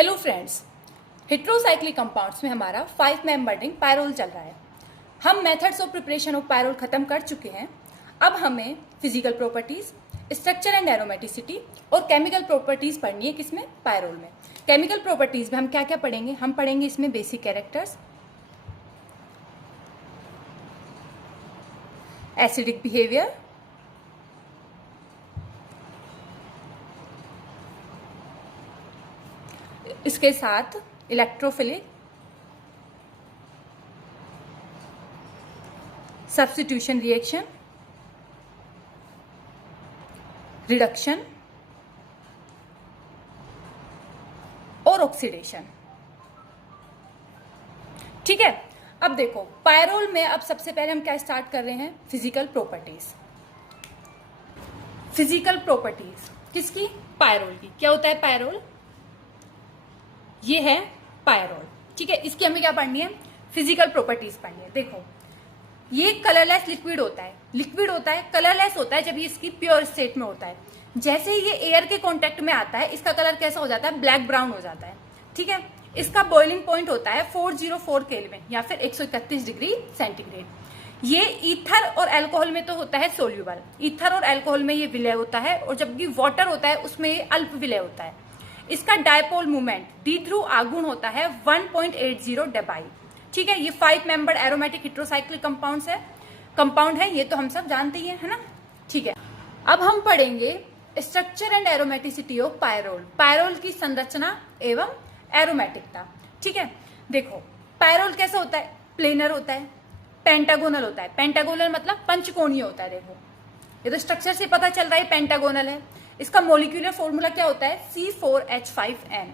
Hello friends, heterocyclic compounds में हमारा 5 membered pyrrole चल रहा है। हम methods of preparation of pyrrole खत्म कर चुके हैं। अब हमें physical properties, structure and aromaticity और केमिकल प्रॉपर्टीज पढ़नी है। किसमें? पायरोल में। केमिकल प्रॉपर्टीज में हम क्या क्या पढ़ेंगे? हम पढ़ेंगे इसमें बेसिक कैरेक्टर्स, एसिडिक बिहेवियर, इसके साथ इलेक्ट्रोफिलिक, सब्स्टिट्यूशन रिएक्शन, रिडक्शन और ऑक्सीडेशन। ठीक है, अब देखो पायरोल में अब सबसे पहले हम क्या स्टार्ट कर रहे हैं? Physical properties. फिजिकल प्रॉपर्टीज किसकी? पायरोल की। क्या होता है पायरोल? ये है पायरोल। ठीक है, इसकी हमें क्या पढ़नी है? फिजिकल प्रॉपर्टीज पढ़नी है। देखो, ये कलरलेस लिक्विड होता है। लिक्विड होता है, कलरलेस होता है जब ये इसकी प्योर स्टेट में होता है। जैसे ही ये एयर के कांटेक्ट में आता है, इसका कलर कैसा हो जाता है? ब्लैक ब्राउन हो जाता है। ठीक है, इसका बॉइलिंग पॉइंट होता है 404 केल्विन या फिर 131 डिग्री सेंटीग्रेड। ये ईथर और अल्कोहल में तो होता है सोल्यूबल। ईथर और अल्कोहल में ये विलय होता है, और जबकि वाटर होता है उसमें ये अल्प विलय होता है। इसका डायपोल मूवमेंट डी ध्रुव आगुण होता है 1.80 डेबाई। ठीक है, ये 5 मेंबर्ड एरोमेटिक हेट्रोसाइक्लिक कंपाउंड है, ये तो हम सब जानते ही है ना। ठीक है, अब हम पढ़ेंगे structure and aromaticity of pyrrole. Pyrrole की संरचना एवं एरोमेटिकता। ठीक है, देखो पायरोल कैसा होता है? प्लेनर होता है, पेंटागोनल होता है। पेंटागोनल मतलब पंचकोणीय होता है। देखो, ये तो स्ट्रक्चर से पता चल रहा है पेंटागोनल है। इसका मोलिक्यूलर फॉर्मूला क्या होता है? C4H5N।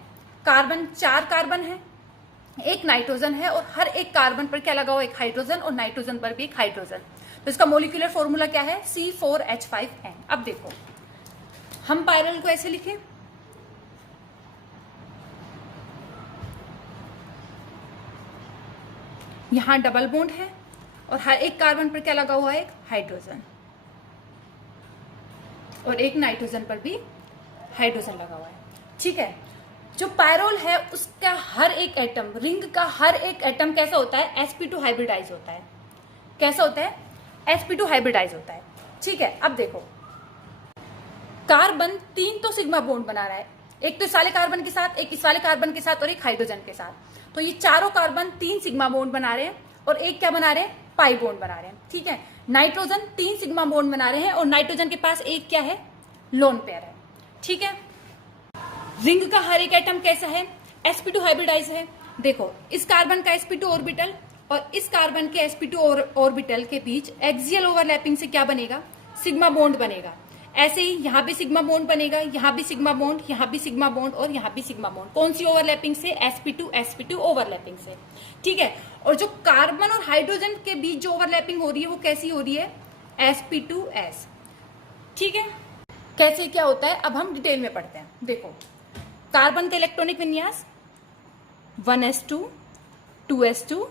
कार्बन 4 कार्बन है, एक नाइट्रोजन है, और हर एक कार्बन पर क्या लगा हुआ? एक हाइड्रोजन, और नाइट्रोजन पर भी एक हाइड्रोजन। तो इसका मोलिक्यूलर फॉर्मूला क्या है? C4H5N। अब देखो हम पायरोल को ऐसे लिखें, यहां डबल बॉन्ड है और हर एक कार्बन पर क्या लगा हुआ है? एक हाइड्रोजन, और एक नाइट्रोजन पर भी हाइड्रोजन लगा हुआ है। ठीक है, जो पायरोल है उसका हर एक एटम, रिंग का हर एक एटम कैसा होता है? sp2 हाइब्रिडाइज होता है। कैसा होता है? sp2 हाइब्रिडाइज होता है। ठीक है, अब देखो कार्बन 3 तो सिग्मा बॉन्ड बना रहा है, एक तो इस वाले कार्बन के साथ, एक इस वाले कार्बन के साथ, और एक हाइड्रोजन के साथ। तो ये चारों कार्बन 3 सिग्मा बॉन्ड बना रहे हैं, और एक क्या बना रहे हैं? पाई बॉन्ड बना रहे हैं। ठीक है, नाइट्रोजन 3 सिग्मा बॉन्ड बना रहे हैं, और नाइट्रोजन के पास एक क्या है? लोन पेयर है। ठीक है, रिंग का हर एक एटम कैसा है? sp2 हाइब्रिडाइज है। देखो, इस कार्बन का sp2 ऑर्बिटल और इस कार्बन के sp2 ऑर्बिटल के बीच एक्सियल ओवरलैपिंग से क्या बनेगा? सिग्मा बॉन्ड बनेगा। ऐसे ही यहां भी सिग्मा बॉन्ड बनेगा, यहां भी सिग्मा बॉन्ड, यहां भी सिग्मा बॉन्ड, और यहां भी सिग्मा बॉन्ड। कौन सी ओवरलैपिंग से? sp2 ओवरलैपिंग से। ठीक है, और जो कार्बन और हाइड्रोजन के बीच जो ओवरलैपिंग हो रही है वो कैसी हो रही है? sp2s। ठीक है, कैसे क्या होता है अब हम डिटेल में पढ़ते हैं। देखो, कार्बन का इलेक्ट्रॉनिक विन्यास 1s2 2s2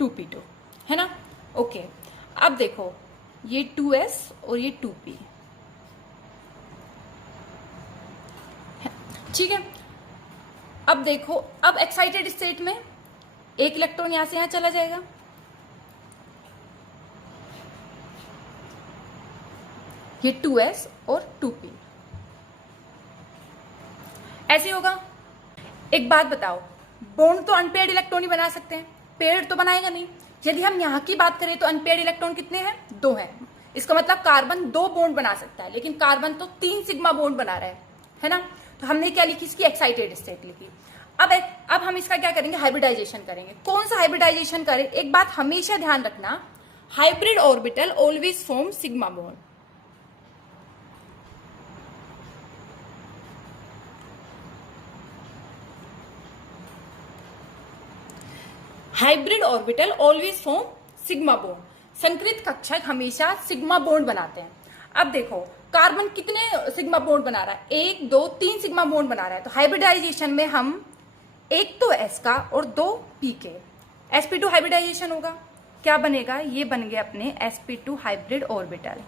2p2 है ना। ओके, अब देखो ये 2s और ये 2p। ठीक है, अब देखो, अब एक्साइटेड स्टेट में एक इलेक्ट्रॉन यहां से यहां चला जाएगा, ये 2s और 2p ऐसे होगा। एक बात बताओ, बॉन्ड तो अनपेयर्ड इलेक्ट्रॉन ही बना सकते हैं, पेयर्ड तो बनाएगा नहीं। यदि हम यहां की बात करें तो अनपेयर्ड इलेक्ट्रॉन कितने हैं? 2 हैं। इसका मतलब कार्बन 2 बॉन्ड बना सकता है, लेकिन कार्बन तो 3 सिग्मा बॉन्ड बना रहा है ना। तो हमने क्या लिखी? इसकी एक्साइटेड स्टेट लिखी। अब हम इसका क्या करेंगे? हाइब्रिडाइजेशन करेंगे। कौन सा हाइब्रिडाइजेशन करें? एक बात हमेशा ध्यान रखना, hybrid orbital always form sigma bond. Hybrid orbital always form sigma bond. संकृत कक्षक हमेशा सिग्मा बॉन्ड बनाते हैं। अब देखो कार्बन कितने सिग्मा बॉन्ड बना रहा है? 1 2 3 सिग्मा बॉन्ड बना रहा है। तो हाइब्रिडाइजेशन में हम एक तो s का और 2 p के, sp2 हाइब्रिडाइजेशन होगा। क्या बनेगा? ये बन गया अपने sp2 हाइब्रिड ऑर्बिटल।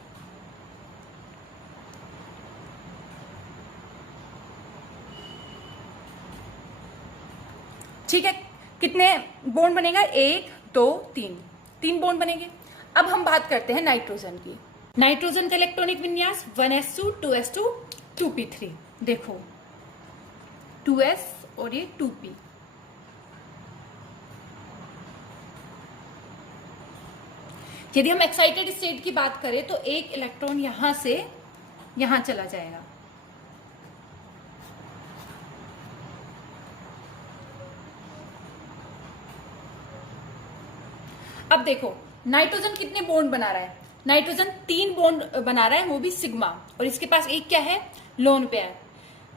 ठीक है, कितने बॉन्ड बनेगा, 1 2 3, 3 बॉन्ड बनेंगे। अब हम बात करते हैं नाइट्रोजन की। नाइट्रोजन का इलेक्ट्रॉनिक विन्यास 1s2 2s2 2p3। देखो 2s और ये 2p। यदि हम एक्साइटेड स्टेट की बात करें तो एक इलेक्ट्रॉन यहां से यहां चला जाएगा। अब देखो नाइट्रोजन कितने बॉन्ड बना रहा है, नाइट्रोजन 3 बॉन्ड बना रहा है, वो भी सिग्मा, और इसके पास एक क्या है, लोन पेयर।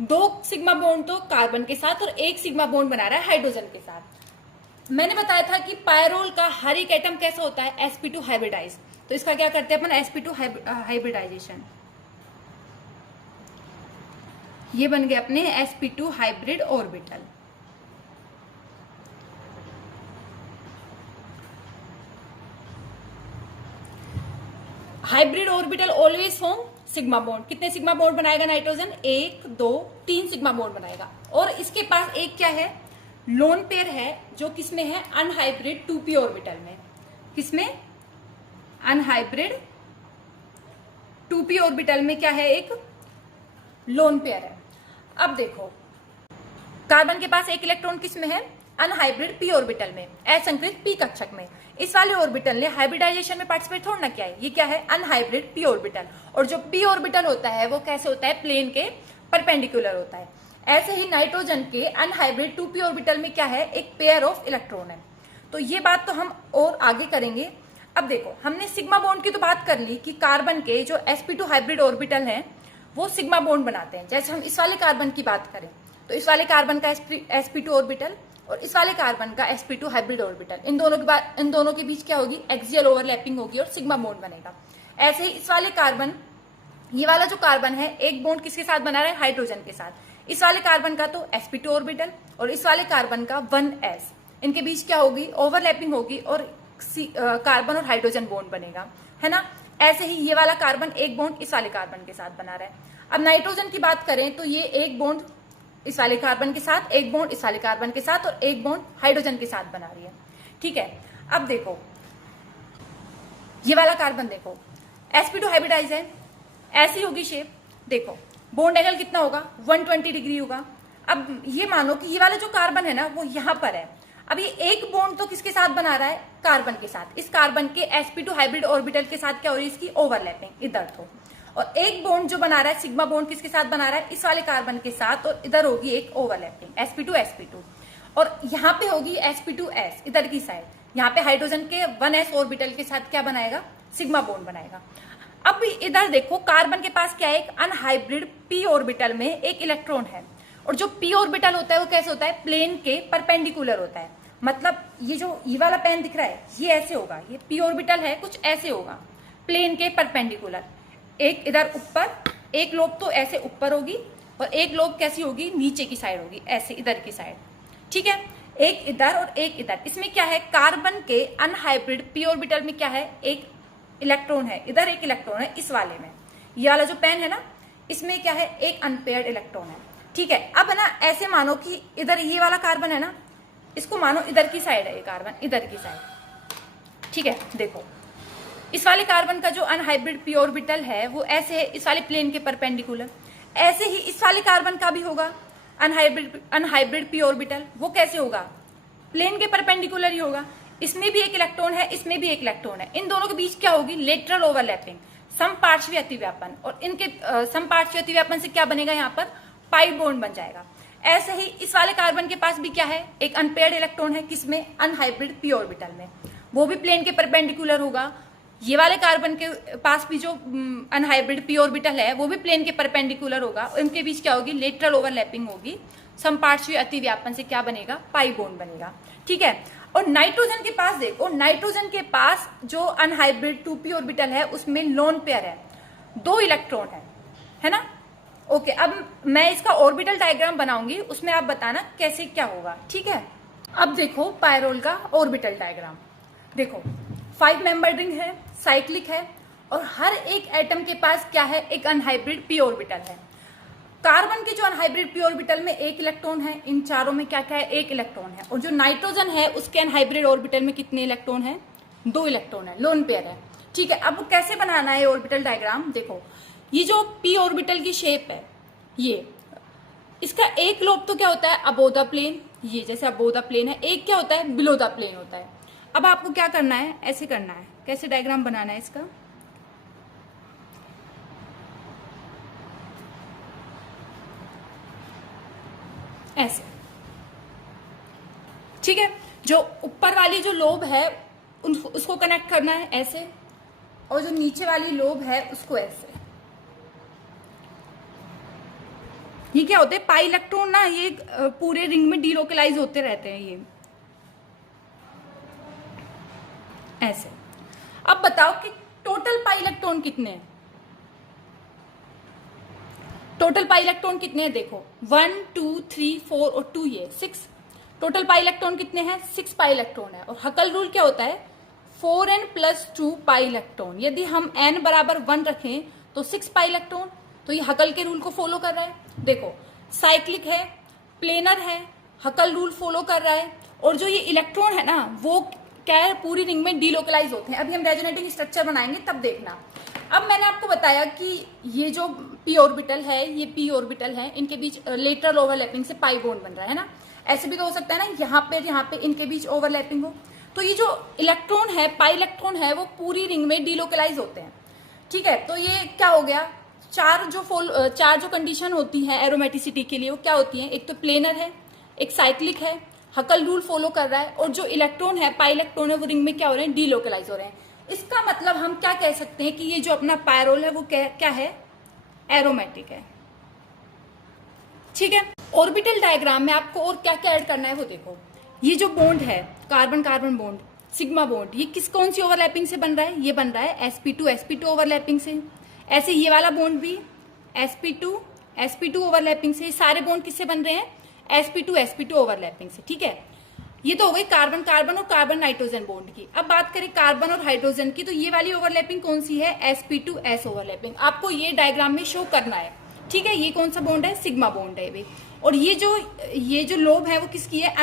2 सिग्मा बॉन्ड तो कार्बन के साथ और 1 सिग्मा बॉन्ड बना रहा है हाइड्रोजन के साथ। मैंने बताया था कि पायरोल का हर एक एटम कैसा होता है, sp2 हाइब्रिडाइज। तो इसका क्या करते हैं अपन, sp2 हाइब्रिडाइजेशन। ये बन गए अपने sp2 hybrid orbital. Hybrid orbital always form sigma bond. कितने सिग्मा बॉन्ड बनाएगा नाइट्रोजन, 1 2 3 सिग्मा बॉन्ड बनाएगा। और इसके पास एक क्या है, लोन पेयर है, जो किसमें है, अनहाइब्रिड 2p ऑर्बिटल में। किसमें, अनहाइब्रिड 2p ऑर्बिटल में क्या है, एक लोन पेयर है। अब देखो कार्बन के पास एक इलेक्ट्रॉन किसमें है, अनहाइब्रिड p ऑर्बिटल में, असंकृत p कक्षक में। इस वाले ऑर्बिटल ने हाइब्रिडाइजेशन में पार्टिसिपेट थोड़ा ना किया है, ये क्या है, अनहाइब्रिड p ऑर्बिटल। और जो p ऑर्बिटल होता है वो कैसे होता है, प्लेन के परपेंडिकुलर होता है। ऐसे ही नाइट्रोजन के अनहाइब्रिड 2p ऑर्बिटल में क्या है, एक पेयर ऑफ इलेक्ट्रॉन है। तो ये बात तो हम और आगे करेंगे। अब देखो हमने सिग्मा बॉन्ड की तो बात कर ली कि कार्बन के जो sp2 हाइब्रिड ऑर्बिटल हैं वो सिग्मा बॉन्ड बनाते हैं। जैसे हम इस वाले कार्बन की बात करें तो इस वाले कार्बन का sp2 ऑर्बिटल और इस वाले कार्बन का sp2 हाइब्रिड ऑर्बिटल, इन दोनों के बीच क्या होगी, एक्सियल ओवरलैपिंग होगी और सिग्मा बॉन्ड बनेगा। ऐसे ही इस वाले कार्बन, ये वाला जो कार्बन है, एक बॉन्ड किसके साथ बना रहा है, हाइड्रोजन के साथ। इस वाले कार्बन का तो sp2 ऑर्बिटल और इस वाले कार्बन का 1s, इनके बीच क्या होगी, ओवरलैपिंग होगी और कार्बन और हाइड्रोजन बॉन्ड बनेगा, है ना। ऐसे ही ये वाला कार्बन एक बॉन्ड इस वाले कार्बन के साथ बना रहा है। अब नाइट्रोजन की बात करें तो ये एक बॉन्ड इस वाले कार्बन के साथ, एक बॉन्ड इस वाले कार्बन के साथ और एक बॉन्ड हाइड्रोजन के साथ बना रही है। ठीक है, अब देखो ये वाला कार्बन देखो sp2 हाइब्रिडाइज है, ऐसी होगी शेप। देखो बॉन्ड एंगल कितना होगा, 120 डिग्री होगा। अब ये मानो कि ये वाला जो कार्बन है ना वो यहां पर है। अब ये एक बॉन्ड तो किसके साथ बना रहा है, कार्बन के साथ। इस कार्बन के sp2 हाइब्रिड ऑर्बिटल के साथ क्या हो रही है, इसकी ओवरलैपिंग इधर तो। और एक बॉन्ड जो बना रहा है सिग्मा बॉन्ड किसके साथ बना रहा है, इस वाले कार्बन के साथ, और इधर होगी एक ओवरलैपिंग sp2 और यहाँ पे होगी sp2s इधर की साइड। यहाँ पे हाइड्रोजन के 1s ऑर्बिटल के साथ क्या बनाएगा, सिग्मा बॉन्ड बनाएगा। अब इधर देखो कार्बन के पास क्या है, एक अनहाइब्रिड p ऑर्बिटल में एक इलेक्ट्रॉन है। और जो p ऑर्बिटल होता है वो कैसे होता है, प्लेन के परपेंडिकुलर होता है। मतलब ये जो ये वाला पेन दिख रहा है ये ऐसे होगा, ये p ऑर्बिटल है कुछ ऐसे होगा, प्लेन के परपेंडिकुलर। एक इधर ऊपर, एक लोब तो ऐसे ऊपर होगी और एक लोब कैसी होगी, नीचे की साइड होगी, ऐसे इधर की साइड। ठीक है, एक इधर और एक इधर। इसमें क्या है, कार्बन के अनहाइब्रिड p ऑर्बिटल में क्या है, एक इलेक्ट्रॉन है, इधर एक इलेक्ट्रॉन है इस वाले में। ये वाला जो पेन है ना इसमें क्या है, एक अनपेयर्ड इलेक्ट्रॉन है। ठीक है, अब है ना ऐसे मानो कि इधर ये वाला कार्बन है ना, इसको मानो इधर की साइड है ये कार्बन, इधर की साइड। ठीक है, देखो इस वाले कार्बन का जो अनहाइब्रिड p ऑर्बिटल है वो ऐसे है, इस वाले प्लेन के परपेंडिकुलर। ऐसे ही इस वाले कार्बन का भी होगा अनहाइब्रिड p ऑर्बिटल, वो कैसे होगा, प्लेन के परपेंडिकुलर ही होगा। इसमें भी एक इलेक्ट्रॉन है, इसमें भी एक इलेक्ट्रॉन है। इन दोनों के बीच क्या होगी, लेटरल ओवरलैपिंग, समपार्श्वीय अतिव्यापन। और इनके समपार्श्वीय अतिव्यापन से क्या बनेगा, यहाँ पर पाई बॉन्ड बन जाएगा। ऐसे ही इस वाले कार्बन के पास भी क्या है, एक अनपेयर्ड इलेक्ट्रॉन है, किसमें, अनहाइब्रिड p ऑर्बिटल में, वो भी प्लेन के परपेंडिकुलर होगा। ये वाले कार्बन के पास भी जो अनहाइब्रिड p ऑर्बिटल है वो भी प्लेन के परपेंडिकुलर होगा। इनके बीच क्या होगी, लेटरल ओवरलैपिंग होगी। समपार्श्वीय अतिव्यापन से क्या बनेगा, पाई बॉन्ड बनेगा। ठीक है, और नाइट्रोजन के पास देखो, नाइट्रोजन के पास जो अनहाइब्रिड 2p ऑर्बिटल है उसमें लोन पेयर है, 2 इलेक्ट्रॉन है ना। ओके, अब मैं इसका ऑर्बिटल डायग्राम बनाऊंगी, उसमें आप बताना कैसे क्या होगा। ठीक है, अब देखो पायरोल का ऑर्बिटल डायग्राम। देखो 5 मेंबर रिंग है, साइक्लिक है और हर एक एटम के पास क्या है, एक अनहाइब्रिड p ऑर्बिटल है। कार्बन के जो अनहाइब्रिड पी ऑर्बिटल में एक इलेक्ट्रॉन है, इन चारों में क्या क्या है, एक इलेक्ट्रॉन है। और जो नाइट्रोजन है उसके अनहाइब्रिड ऑर्बिटल में कितने इलेक्ट्रॉन है, 2 इलेक्ट्रॉन है, लोन पेयर है। ठीक है, अब कैसे बनाना है ऑर्बिटल डायग्राम, देखो ये जो पी ऑर्बिटल की शेप है, ये इसका एक लोब तो क्या होता है, अबोव द प्लेन, ये जैसे अबोव द प्लेन है, एक क्या होता है, बिलो द प्लेन होता है। अब आपको क्या करना है, ऐसे करना है, कैसे डायग्राम बनाना है इसका, ऐसे। ठीक है, जो ऊपर वाली जो लोब है उसको कनेक्ट करना है ऐसे, और जो नीचे वाली लोब है उसको ऐसे। ये क्या होते हैं, पाई इलेक्ट्रॉन ना, ये पूरे रिंग में डीलोकलाइज होते रहते हैं, ये ऐसे। अब बताओ कि टोटल पाई इलेक्ट्रॉन कितने हैं, टोटल पाई इलेक्ट्रॉन कितने हैं, देखो 1 2 3 4 और 2, ये 6। टोटल पाई इलेक्ट्रॉन कितने हैं, 6 पाई इलेक्ट्रॉन है। और हकल रूल क्या होता है, 4n + 2 पाई इलेक्ट्रॉन। यदि हम n = 1 रखें तो 6 पाई इलेक्ट्रॉन, तो ये हकल के रूल को फॉलो कर रहा है। देखो साइक्लिक है, प्लेनर है, हकल रूल फॉलो कर रहा है। और जो ये इलेक्ट्रॉन है ना, वो क्या है, पूरी रिंग में डीलोकलाइज होते हैं। अभी हम रेजोनेटिंग स्ट्रक्चर बनाएंगे तब देखना। अब मैंने आपको बताया कि ये जो पी ऑर्बिटल है, ये पी ऑर्बिटल है, इनके बीच लेटरल ओवरलैपिंग से पाई बॉन्ड बन रहा है ना। ऐसे भी तो हो सकता है ना, यहाँ पे इनके बीच ओवरलैपिंग हो। तो ये जो इलेक्ट्रॉन है, पाई इलेक्ट्रॉन है, वो पूरी रिंग में डीलोकलाइज होते हैं। ठीक है, तो ये क्या हो गया, चार जो कंडीशन होती है एरोमेटिसिटी के लिए, वो क्या होती है, एक तो प्लेनर है, एक साइक्लिक है, हकल रूल फॉलो कर रहा है, और जो इलेक्ट्रॉन है, पाई इलेक्ट्रॉन है, वो रिंग में क्या हो रहे हैं, डीलोकलाइज हो रहे हैं। इसका मतलब हम क्या कह सकते हैं कि ये जो अपना पायरोल है वो क्या है, एरोमेटिक है। ठीक है, ऑर्बिटल डायग्राम में आपको और क्या क्या ऐड करना है वो देखो। ये जो बॉन्ड है, carbon carbon bond, sigma bond, ये कौन सी ओवरलैपिंग से बन रहा है, ये बन रहा है sp2 ओवरलैपिंग से। ऐसे ये वाला बॉन्ड भी sp2 ओवरलैपिंग से। सारे बॉन्ड किससे बन रहे हैं, sp2 ओवरलैपिंग से। ठीक है, ये तो हो गई कार्बन कार्बन और कार्बन नाइट्रोजन बॉन्ड की। अब बात करें कार्बन और हाइड्रोजन की, तो ये वाली ओवरलैपिंग कौन सी है, sp2s ओवरलैपिंग। आपको ये डायग्राम में शो करना है। ठीक है, ये कौन सा बॉन्ड है, सिग्मा बॉन्ड है। और ये जो लोब है वो किसकी है,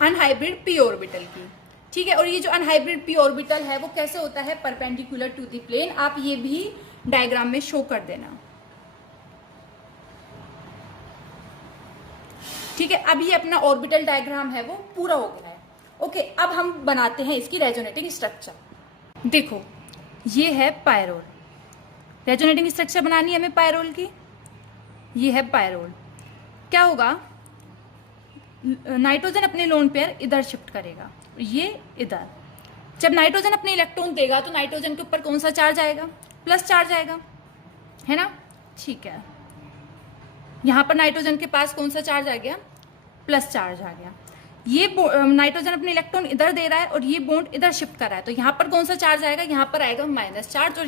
अनहाइब्रिड पी ऑर्बिटल की। ठीक है, और ये जो अनहाइब्रिड पी ऑर्बिटल है वो कैसे होता है, परपेंडिकुलर टू द प्लेन। आप ये भी डायग्राम में शो कर देना। ठीक है, अब ये अपना ऑर्बिटल डायग्राम है वो पूरा हो गया है। ओके, अब हम बनाते हैं इसकी रेजोनेटिंग स्ट्रक्चर। देखो ये है पायरोल, रेजोनेटिंग स्ट्रक्चर बनानी है हमें पायरोल की। ये है पायरोल, क्या होगा, नाइट्रोजन अपने लोन पेयर इधर शिफ्ट करेगा, ये इधर। जब नाइट्रोजन अपने इलेक्ट्रॉन देगा तो नाइट्रोजन के ऊपर कौन सा चार्ज आएगा, प्लस चार्ज आएगा, है ना। ठीक है, यहां पर नाइट्रोजन के पास कौन सा चार्ज आ गया, प्लस चार्ज आ गया। ये नाइट्रोजन अपने इलेक्ट्रॉन इधर दे रहा है और ये बॉन्ड इधर शिफ्ट कर रहा है, तो यहाँ पर कौन सा चार्ज आएगा, यहाँ पर आएगा माइनस चार्ज, और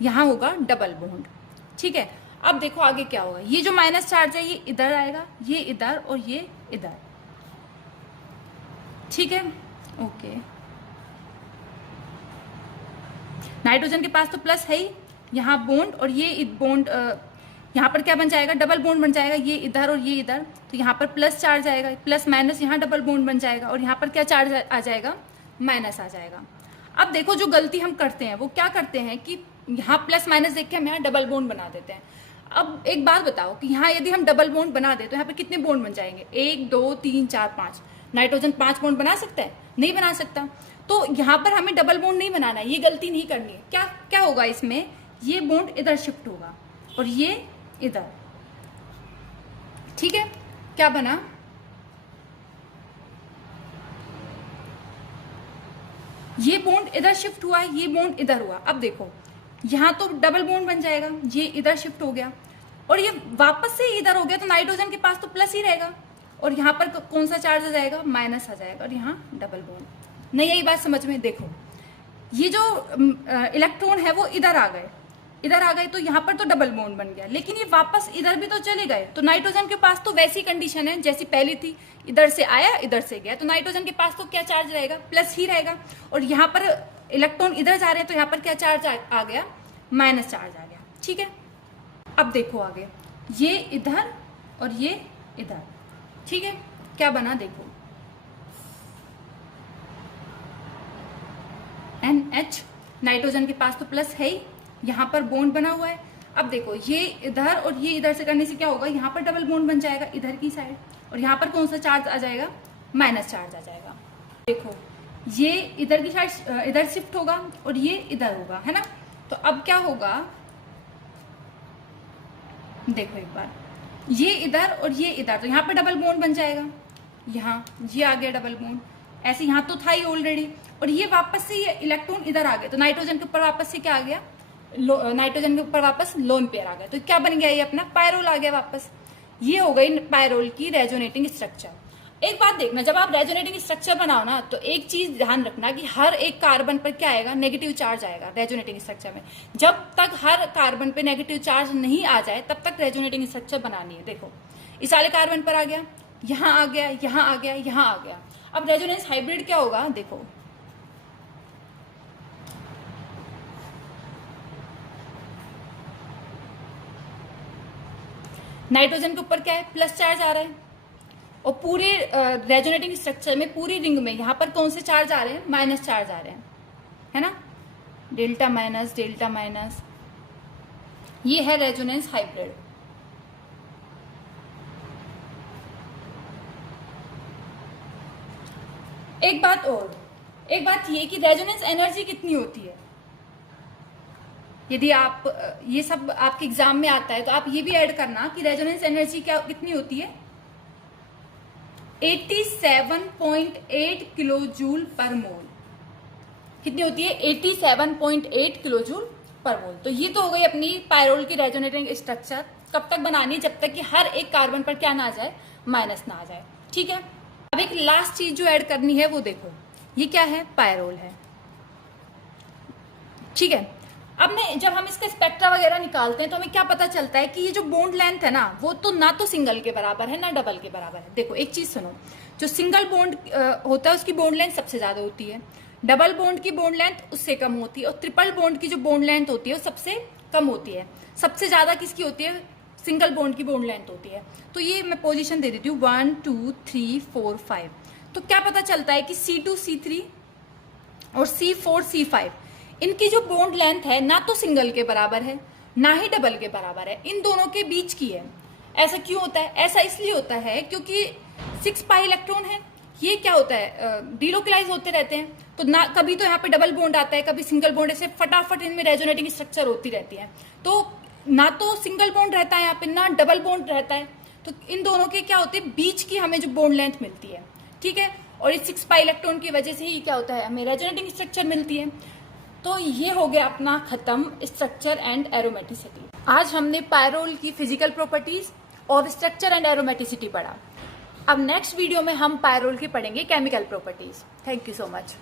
यहाँ होगा डबल बॉन्ड। ठीक है, अब देखो आगे क्या होगा, ये जो माइनस चार्ज है ये इधर आएगा, ये इधर और ये इधर। ठीक है, ओके। नाइट्रोजन के पास तो प्लस है ही, यहाँ बॉन्ड, और ये बॉन्ड यहाँ पर क्या बन जाएगा, डबल बॉन्ड बन जाएगा, ये इधर और ये इधर। तो यहाँ पर प्लस चार्ज आएगा, प्लस माइनस, यहाँ डबल बॉन्ड बन जाएगा, और यहाँ पर क्या चार्ज आ जाएगा, माइनस आ जाएगा। अब देखो जो गलती हम करते हैं वो क्या करते हैं कि यहाँ प्लस माइनस देख के हम यहाँ डबल बॉन्ड बना देते हैं। अब एक बात बताओ कि यहाँ यदि हम डबल बॉन्ड बना दे तो यहाँ पर कितने बॉन्ड बन जाएंगे, 1 2 3 4 5। नाइट्रोजन 5 बॉन्ड बना सकता है, नहीं बना सकता। तो यहाँ पर हमें डबल बॉन्ड नहीं बनाना है, ये गलती नहीं करनी है। क्या होगा इसमें, ये बॉन्ड इधर शिफ्ट होगा और ये इधर। ठीक है, क्या बना, ये बॉन्ड इधर शिफ्ट हुआ, ये बॉन्ड इधर हुआ। अब देखो यहां तो डबल बॉन्ड बन जाएगा, ये इधर शिफ्ट हो गया और ये वापस से इधर हो गया, तो नाइट्रोजन के पास तो प्लस ही रहेगा, और यहाँ पर कौन सा चार्ज आ जाएगा, माइनस आ जाएगा, और यहाँ डबल बॉन्ड। नहीं यही बात समझ में, देखो ये जो इलेक्ट्रॉन है वो इधर आ गए, तो यहाँ पर तो डबल बॉन्ड बन गया, लेकिन ये वापस इधर भी तो चले गए। तो नाइट्रोजन के पास तो वैसी कंडीशन है जैसी पहली थी, इधर से आया इधर से गया, तो नाइट्रोजन के पास तो क्या चार्ज रहेगा, प्लस ही रहेगा। और यहाँ पर इलेक्ट्रॉन इधर जा रहे हैं तो यहाँ पर क्या चार्ज आ गया, माइनस चार्ज आ गया। ठीक है। अब देखो आगे, ये इधर और ये इधर, ठीक है, क्या बना देखो, NH, नाइट्रोजन के पास तो प्लस है ही, यहाँ पर बॉन्ड बना हुआ है। अब देखो ये इधर और ये इधर से करने से क्या होगा, यहाँ पर डबल बॉन्ड बन जाएगा इधर की साइड, और यहाँ पर कौन सा चार्ज आ जाएगा, माइनस चार्ज आ जाएगा। देखो ये इधर की साइड इधर शिफ्ट होगा और ये इधर होगा, है ना। तो अब क्या होगा, देखो एक बार, ये इधर और ये इधर, तो यहाँ पर डबल बॉन्ड बन जाएगा, यहाँ ये आ गया डबल बॉन्ड, ऐसे यहाँ तो था ही ऑलरेडी, और ये वापस से ये इलेक्ट्रॉन इधर आ गया, तो नाइट्रोजन के ऊपर वापस से क्या आ गया, नाइट्रोजन के ऊपर वापस लोन पेयर आ गया, तो क्या बन गया, ये अपना पायरोल आ गया वापस। ये हो गई पायरोल की रेजोनेटिंग स्ट्रक्चर। एक बात देखना, जब आप रेजोनेटिंग स्ट्रक्चर बनाओ ना, तो एक चीज ध्यान रखना कि हर एक कार्बन पर क्या आएगा, नेगेटिव चार्ज आएगा रेजोनेटिंग स्ट्रक्चर में। जब तक हर कार्बन पे नेगेटिव चार्ज नहीं आ जाए तब तक रेजोनेटिंग स्ट्रक्चर बनानी है। देखो इस वाले कार्बन पर आ गया, यहाँ आ गया, यहाँ आ गया, यहाँ आ गया। अब रेजोनेंस हाइब्रिड क्या होगा, देखो नाइट्रोजन के ऊपर क्या है, प्लस चार्ज आ रहा है, और पूरे रेजोनेटिंग स्ट्रक्चर में पूरी रिंग में यहाँ पर कौन से चार्ज आ रहे हैं, माइनस चार्ज आ रहे हैं, है ना, डेल्टा माइनस डेल्टा माइनस। ये है रेजोनेंस हाइब्रिड। एक बात और, एक बात ये कि रेजोनेंस एनर्जी कितनी होती है, यदि आप ये सब आपके एग्जाम में आता है तो आप ये भी ऐड करना कि रेजोनेंस एनर्जी क्या कितनी होती है, 87.8 किलो जूल पर मोल। कितनी होती है, 87.8 किलो जूल पर मोल। तो ये तो हो गई अपनी पायरोल की रेजोनेटिंग स्ट्रक्चर। कब तक बनानी, जब तक कि हर एक कार्बन पर क्या ना आ जाए, माइनस ना आ जाए, ठीक है। अब एक लास्ट चीज जो ऐड करनी है वो देखो, ये क्या है, पायरोल है, ठीक है। अब जब हम इसका स्पेक्ट्रा वगैरह निकालते हैं तो हमें क्या पता चलता है कि ये जो बॉन्ड लेंथ है ना, वो तो ना तो सिंगल के बराबर है ना डबल के बराबर है। देखो एक चीज सुनो, जो सिंगल बॉन्ड होता है उसकी बॉन्ड लेंथ सबसे ज्यादा होती है, डबल बॉन्ड की बॉन्ड लेंथ उससे कम होती है, और ट्रिपल बॉन्ड की जो बॉन्ड लेंथ होती है वो सबसे कम होती है। सबसे ज्यादा किसकी होती है, सिंगल बॉन्ड की बॉन्ड लेंथ होती है। तो ये मैं पोजिशन दे देती हूँ 1 2 3 4 5। तो क्या पता चलता है कि C2 C3 और C4 C5 इनकी जो बॉन्ड लेंथ है ना तो सिंगल के बराबर है ना ही डबल के बराबर है, इन दोनों के बीच की है। ऐसा क्यों होता है, ऐसा इसलिए होता है क्योंकि 6 पाई इलेक्ट्रॉन है, ये क्या होता है, डिलोकलाइज होते रहते हैं। तो ना कभी तो यहाँ पे डबल बॉन्ड आता है, कभी सिंगल बॉन्ड, ऐसे फटाफट इनमें रेजोनेटिंग स्ट्रक्चर होती रहती है। तो ना तो सिंगल बॉन्ड रहता है यहाँ पे, ना डबल बॉन्ड रहता है। तो इन दोनों के क्या होते हैं, बीच की हमें जो बॉन्ड लेंथ मिलती है, ठीक है। और इस 6 पाई इलेक्ट्रॉन की वजह से ही क्या होता है, हमें रेजोनेटिंग स्ट्रक्चर मिलती है। तो ये हो गया अपना खत्म स्ट्रक्चर एंड एरोमेटिसिटी। आज हमने पायरोल की फिजिकल प्रॉपर्टीज और स्ट्रक्चर एंड एरोमेटिसिटी पढ़ा। अब नेक्स्ट वीडियो में हम पायरोल की पढ़ेंगे chemical properties. Thank you so much.